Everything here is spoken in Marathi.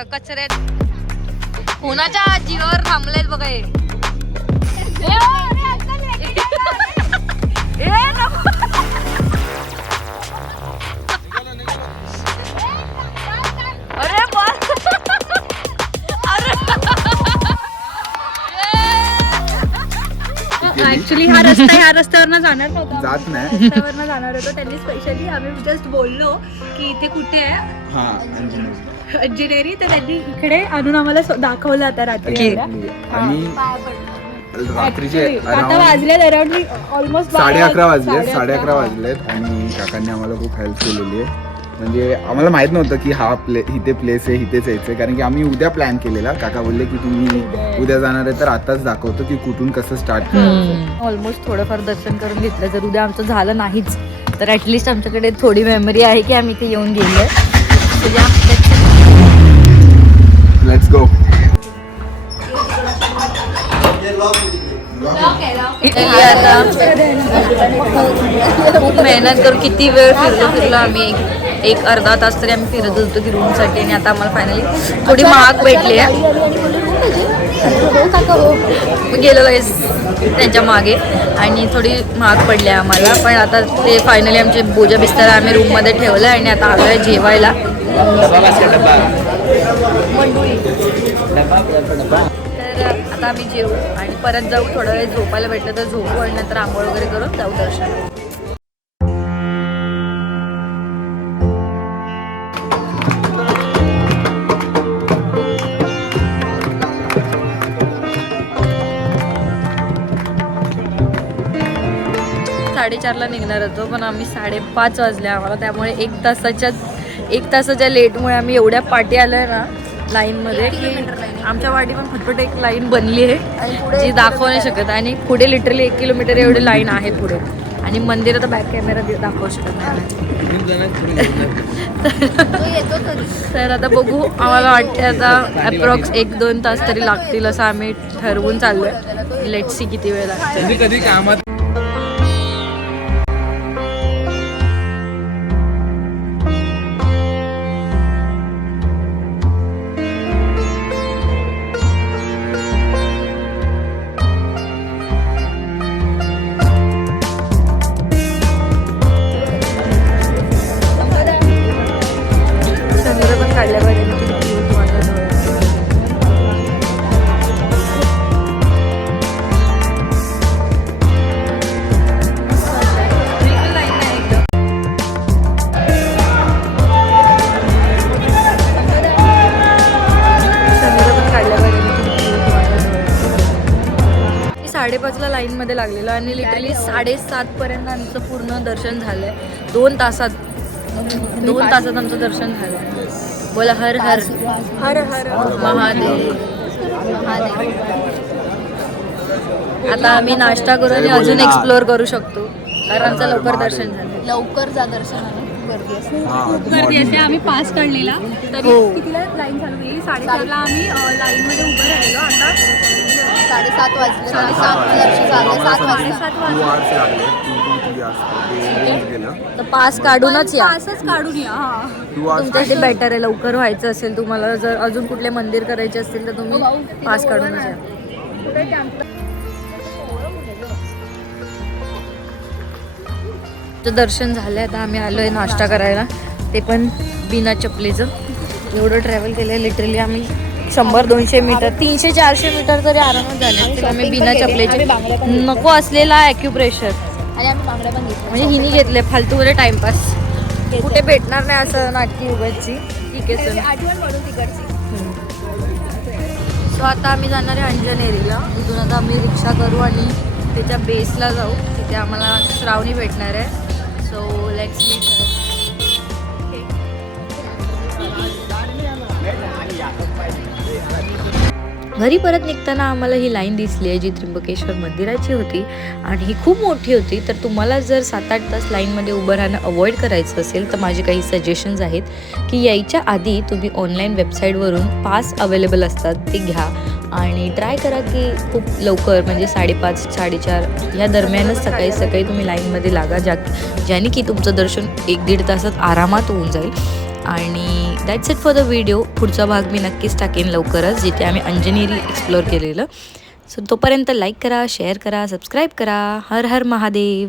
बघा कचऱ्यात कोणाच्या जीवावर थांबलेत बघा हे. अरे ऍक्च्युली हा रस्ता ह्या रस्त्यावरनं जाणार नव्हता, जात नाही रस्त्यावरनं जाणार होतो. त्यांनी स्पेशली आम्ही जस्ट बोललो की इथे कुठे आहे हा इंजिनिअरिंग, तर त्यांनी इकडे आणून आम्हाला दाखवलं आता रात्री. आणि रात्रीचे आता वाजले अराउंड ऑलमोस्ट 11:30 वाजलेत आणि काकांनी आम्हाला खूप हेल्प केलेली आहे. म्हणजे आम्हाला माहित नव्हतं की हा इथे प्लेस आहे, इथेच यायचं, कारण की आम्ही उद्या प्लॅन केलेला. काका बोलले की तुम्ही उद्या जाणार आहे तर आताच दाखवतो की कुठून कसं स्टार्ट करायचं. ऑलमोस्ट थोडंफार दर्शन करून घेतलं. जर उद्या आमचं झालं नाहीच तर ऍटलिस्ट आमच्याकडे थोडी मेमरी आहे की आम्ही इथे येऊन गेलोय. Let's go. आता खूप मेहनत करून किती वेळ फिरलो आम्ही. एक अर्धा तास तरी आम्ही फिरत होतो की रूमसाठी. आणि आता आम्हाला फायनली थोडी महाग भेटली आहे. गेलो लगेच त्यांच्या मागे आणि थोडी महाग पडली आहे आम्हाला. पण आता ते फायनली आमचे बोजा बिस्तर आम्ही रूममध्ये ठेवलं आणि आता आलो आहे जेवायला. तर आता आम्ही जेवू आणि परत जाऊ. थोडा वेळ झोपायला भेटलं तर झोपू आणि नंतर आंघोळ वगैरे करून जाऊ दर्शन. साडेचारला निघणार होतो पण आम्ही 5:30 वाजले आम्हाला. त्यामुळे एक तासाच्या लेटमुळे आम्ही एवढ्या पाठी आलोय ना लाईनमध्ये की आमच्या वाटी पण फटफट एक लाईन बनली आहे जी दाखवू नाही शकत. आणि पुढे लिटरली 1 किलोमीटर एवढी लाईन आहे पुढे. आणि मंदिरात बॅक कॅमेरा दाखवू शकत नाही. तर आता बघू. आम्हाला वाटते आता अप्रॉक्स 1-2 तास तरी लागतील असं आम्ही ठरवून चाललोय. लेट्स सी किती वेळ लागतो. ला लाईनमध्ये लागलेलो आणि लिटरली 7:30 पर्यंत आमचं पूर्ण दर्शन झालंय. 2 तासात आमचं दर्शन झालंय. बोला हर हर हर हर महादेव. आता आम्ही नाश्ता करू आणि अजून एक्सप्लोअर करू शकतो कारण आमचं लवकर दर्शन झालं. लवकर जा दर्शनाला. गर्दी असते. गर्दी असते. आम्ही पास काढलेला तरी कितीला लाईन चालू केली. 4:30ला आम्ही लाईनमध्ये उभं राहिलो. आता 7:30 वाजले. 7:30 तर पास काढूनच या. पासच काढून या. तुमच्यासाठी बेटर आहे. लवकर व्हायचं असेल तुम्हाला, जर अजून कुठले मंदिर करायचे असतील तर तुम्ही पास काढूनच या. दर्शन झालंय. आता आम्ही आलोय नाश्ता करायला, ते पण बिना चपलीचं. एवढं ट्रॅव्हल केलंय लिटरली आम्ही. 100-200 मीटर 300-400 मीटर तरी आरामात झाले. तर आम्ही बिना चपलेचे नको असलेला ॲक्युप्रेशर आणि आम्ही बांगड्या पण घेतल्या. म्हणजे हिनी घेतले फालतूमध्ये टाइमपास. कुठे भेटणार नाही असं नाटकी उगाची. ठीक आहे सर. आठवण म्हणून तिकडची. सो आता आम्ही जाणार आहे अंजनेरीला. इथून आता आम्ही रिक्षा करू आणि त्याच्या बेसला जाऊ. तिथे आम्हाला श्रावणी भेटणार आहे. So let's meet. घरी परत निघताना आम्हाला ही लाईन दिसली आहे जी त्र्यंबकेश्वर मंदिराची होती आणि ही खूप मोठी होती. तर तुम्हाला जर 7-8 तास लाईनमध्ये उभं राहणं अवॉइड करायचं असेल तर माझे काही सजेशन्स आहेत की यायच्या आधी तुम्ही ऑनलाईन वेबसाईटवरून पास अवेलेबल असतात ते घ्या आणि ट्राय करा की खूप लवकर म्हणजे 5:30-4:30 ह्या दरम्यानच सकाळी तुम्ही लाईनमध्ये लागा ज्याने की तुमचं दर्शन 1-1.5 तासात आरामात होऊन जाईल. आणि that's it for the video. पुढचा भाग मी नक्कीच टाकेन लवकरच, जिथे आम्ही अंजनेरी एक्सप्लोअर केलेलं. सो तोपर्यंत लाईक करा, शेअर करा, सबस्क्राईब करा. हर हर महादेव.